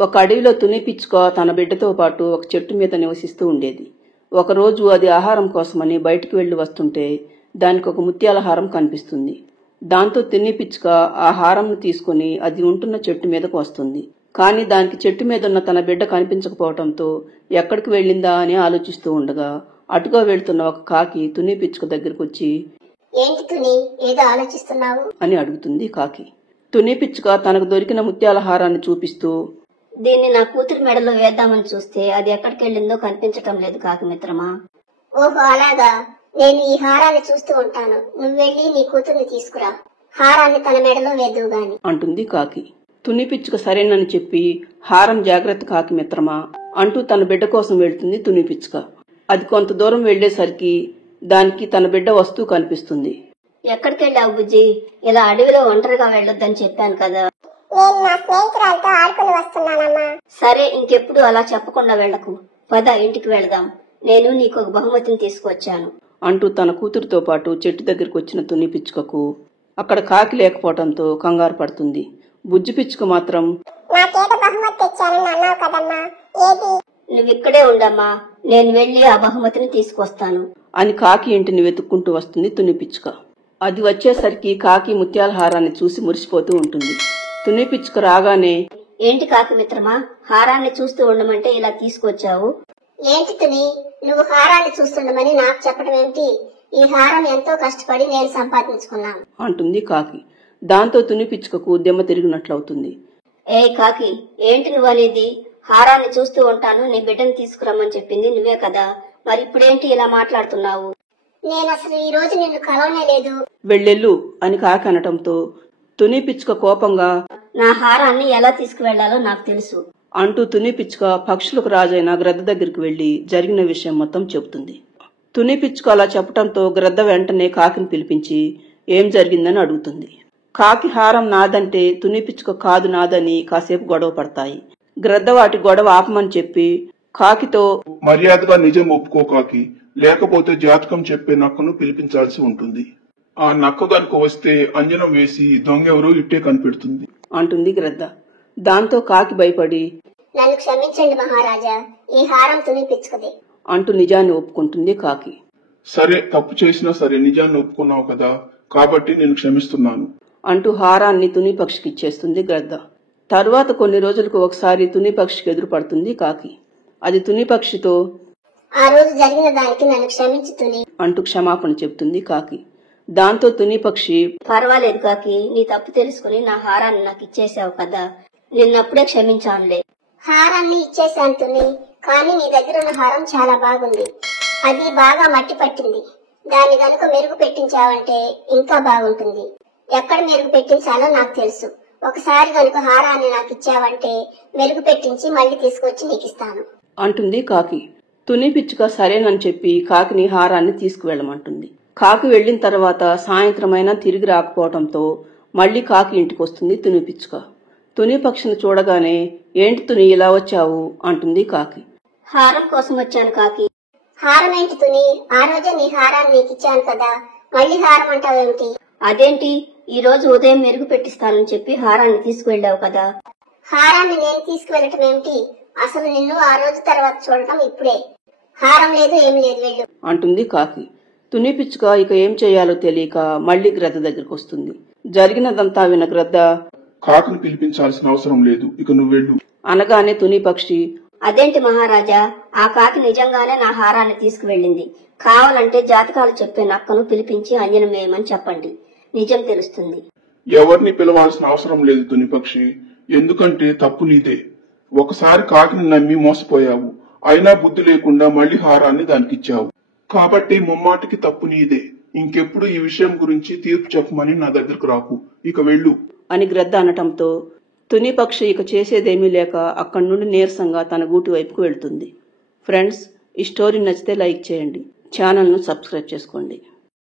ఒక అడవిలో తుని పిచ్చుక తన బిడ్డతో పాటు ఒక చెట్టు మీద నివసిస్తూ ఉండేది. ఒకరోజు అది ఆహారం కోసమని బయటికి వెళ్లి వస్తుంటే దానికి ఒక ముత్యాల హారం కనిపిస్తుంది. దాంతో తుని పిచ్చుక ఆ హారంను తీసుకుని అది ఉంటున్న చెట్టు మీదకు వస్తుంది. కాని దానికి చెట్టు మీదున్న తన బిడ్డ కనిపించకపోవడంతో ఎక్కడికి వెళ్ళిందా అని ఆలోచిస్తూ ఉండగా అటుగా వెళ్తున్న ఒక కాకి తుని పిచ్చుక దగ్గరకు వచ్చి, ఏంటి తుని, ఏదో ఆలోచిస్తున్నావు అని అడుగుతుంది. కాకి తుని పిచ్చుక తనకు దొరికిన ముత్యాల హారాన్ని చూపిస్తూ, దీన్ని నా కూతురి మెడలో వేద్దామని చూస్తే అది ఎక్కడికి వెళ్ళిందో కనిపించటం లేదు కాకి మిత్రమా. ఓహో అలాగా, నేను ఈ హారాన్ని చూస్తూ ఉంటాను, నువ్వు వెళ్ళి నీ కూతుర్ని తీసుకురా, హారాన్ని తన మెడలో వేద్దువు గాని అంటుంది కాకి. తుని పిచ్చుక సరేనని చెప్పి, హారం జాగ్రత్త కాకి మిత్రమా అంటూ తన బిడ్డ కోసం వెళ్తుంది తుని పిచ్చుక. అది కొంత దూరం వెళ్లేసరికి దానికి తన బిడ్డ వస్తూ కనిపిస్తుంది. ఎక్కడికి వెళ్ళావు బుజ్జి, ఇలా అడవిలో ఒంటరిగా వెళ్ళొద్దని చెప్పాను కదా. నేను నా స్నేహితురాలతో ఆడుకుని వస్తున్నానమ్మా. సరే, ఇంకెప్పుడు అలా చెప్పకుండా వెళ్లకు, పద ఇంటికి వెళదాం, నేను నీకు ఒక బహుమతిని తీసుకువచ్చాను అంటూ తన కూతురుతో పాటు చెట్టు దగ్గరికి వచ్చిన తుని పిచ్చుకకు అక్కడ కాకి లేకపోవడంతో కంగారు పడుతుంది. బుజ్జి పిచ్చుక మాత్రం, నాకేదో బహుమతి తెచ్చానని అన్నావు కదమ్మా, ఏది? నువ్విక్కడే ఉండమ్మా, నేను వెళ్లి ఆ బహుమతిని తీసుకొస్తాను అని కాకి ఇంటిని వెతుక్కుంటూ వస్తుంది తుని పిచ్చుక. అది వచ్చేసరికి కాకి ముత్యాల హారాన్ని చూసి మురిసిపోతూ ఉంటుంది. తుని పిచ్చుక రాగానే, ఏంటి కాకి మిత్రమా, హారాన్ని చూస్తూ ఉండమంటే ఇలా తీసుకొచ్చావు? ఏంటి తుని, నువ్వు హారాన్ని చూస్తుండమని నాకు చెప్పడం ఏమిటి? ఈ హారం ఎంతో కష్టపడి నేను సంపాదించుకున్నాను అంటుంది కాకి. దాంతో తుని పిచ్చుకకు దెమ్మ తిరిగినట్లవుతుంది. ఏ కాకి, ఏంటి నువ్వనేది? హారాన్ని చూస్తూ ఉంటాను, నీ బిడ్డను తీసుకురమ్మని చెప్పింది నువ్వే కదా, మరి ఇప్పుడేంటి ఇలా మాట్లాడుతున్నావు? నేను అసలు ఈ రోజు నిన్ను కలవనే లేదు. వెళ్ళెళ్ళు అని కాకి అనటంతో తుని పిచ్చుక కోపంగా, నా హారాన్ని ఎలా తీసుకువెళ్లాలో నాకు తెలుసు అంటూ తుని పిచ్చుక పక్షులకు రాజైన గ్రద్ద దగ్గరికి వెళ్లి జరిగిన విషయం మొత్తం చెబుతుంది. తుని పిచ్చుక అలా చెప్పటంతో గ్రద్ద వెంటనే కాకిని పిలిపించి ఏం జరిగిందని అడుగుతుంది. కాకి హారం నాదంటే తుని పిచ్చుక కాదు నాదని కాసేపు గొడవ పడతాయి. గ్రద్ద వాటి గొడవ ఆపమని చెప్పి కాకితో, మర్యాదగా నిజం ఒప్పుకో కాకి, లేకపోతే జాతకం చెప్పే నక్కను పిలిపించాల్సి ఉంటుంది. ఆ నక్క గనుక వస్తే అంజనం వేసి దొంగెవరో ఇట్టే కనిపెడుతుంది అంటుంది గ్రద్ద. దాంతో కాకి భయపడి, నన్ను క్షమించండి మహారాజా, ఈ హారం తుని పిచ్చుకదే అంటూ నిజాన్ని ఒప్పుకుంటుంది కాకి. సరే, తప్పు చేసినా సరే నిజాన్ని ఒప్పుకున్నావు కదా, కాబట్టి నేను క్షమిస్తున్నాను అంటూ హారాన్ని తుని పక్షికి ఇచ్చేస్తుంది గ్రద్ద. తరువాత కొన్ని రోజులకు ఒకసారి తుని పక్షికి ఎదురుపడుతుంది కాకి. అది తుని పక్షితో, ఆ రోజు జరిగిన దానికి నన్ను క్షమించు తుని అంటూ క్షమాపణ చెప్తుంది కాకి. దాంతో తుని పక్షి, పర్వాలేదు కాకి, నీ తప్పు తెలుసుకుని నా హారాన్ని నాకు ఇచ్చేసావు కదా, నిన్నప్పుడే క్షమించానులే. హారాన్ని ఇచ్చేసాను తుని, కానీ నీ దగ్గర ఉన్న హారం చాలా బాగుంది, అది బాగా మట్టి పట్టింది, దాన్ని గనుక మెరుగు పెట్టించావంటే ఇంకా బాగుంటుంది. ఎక్కడ మెరుగు పెట్టించాలో నాకు తెలుసు, ఒకసారి గనుక హారాన్ని నాకు ఇచ్చావంటే మెరుగు పెట్టించి మళ్లీ తీసుకొచ్చి నీకు ఇస్తాను అంటుంది కాకి. తుని పిచ్చుక సరేనని చెప్పి కాకిని హారాన్ని తీసుకువెళ్లమంటుంది. కాకి వెళ్లిన తర్వాత సాయంత్రమైనా తిరిగి రాకపోవడంతో మళ్లీ కాకి ఇంటికి వస్తుంది తుని పిచ్చుక. తుని పక్షిని చూడగానే, ఏంటి తుని ఇలా వచ్చావు అంటుంది కాకి. హారం కోసం వచ్చాను కాకి. హారం ఏంటి తుని, ఆ రోజే నీ హారాన్ని నీకు ఇచ్చాను కదా, మళ్లీ హారం అంటావేమిటి? అదేంటి, ఈ రోజు ఉదయం మెరుగు పెట్టిస్తానని చెప్పి హారాన్ని తీసుకువెళ్లావు కదా. హారాన్ని నేను తీసుకువెళ్ళటం ఏమిటి, అసలు నిన్ను ఆ రోజు తర్వాత చూడటం ఇప్పుడే. హారం లేదు, ఏమి లేదు, వెళ్ళు అంటుంది కాకి. తుని పిచ్చుక ఇక ఏం చేయాలో తెలియక మళ్లీ గ్రద్ద దగ్గరకు వస్తుంది. జరిగినదంతా విన్న గ్రద్ద, కాకిని పిలిపించాల్సిన అవసరం లేదు, ఇక నువ్వెళ్ళు అనగానే తుని పక్షి, అదేంటి మహారాజా, ఆ కాకి నిజంగానే నా హారాన్ని తీసుకువెళ్ళింది. కావాలంటే జాతకాలు చెప్పే నక్కను పిలిపించి అంజనం వేయమని చెప్పండి, నిజం తెలుస్తుంది. ఎవరిని పిలవాల్సిన అవసరం లేదు తుని పక్షి, ఎందుకంటే తప్పు నీదే. ఒకసారి కాకిని నమ్మి మోసపోయావు, అయినా బుద్ధి లేకుండా మళ్లీ హారాన్ని దానికిచ్చావు, కాబట్టి ముమ్మాటికి తప్పు నీదే. ఇంకెప్పుడు ఈ విషయం గురించి తీర్పు చెప్పమని నా దగ్గరకు రాకు, ఇక వెళ్ళు అని గ్రద్ద అనటంతో తుని పక్షి ఇక చేసేదేమీ లేక అక్కడి నుండి నీరసంగా తన గూటి వైపుకు వెళ్తుంది. ఫ్రెండ్స్, ఈ స్టోరీ నచ్చితే లైక్ చేయండి, ఛానల్ను సబ్స్క్రైబ్ చేసుకోండి.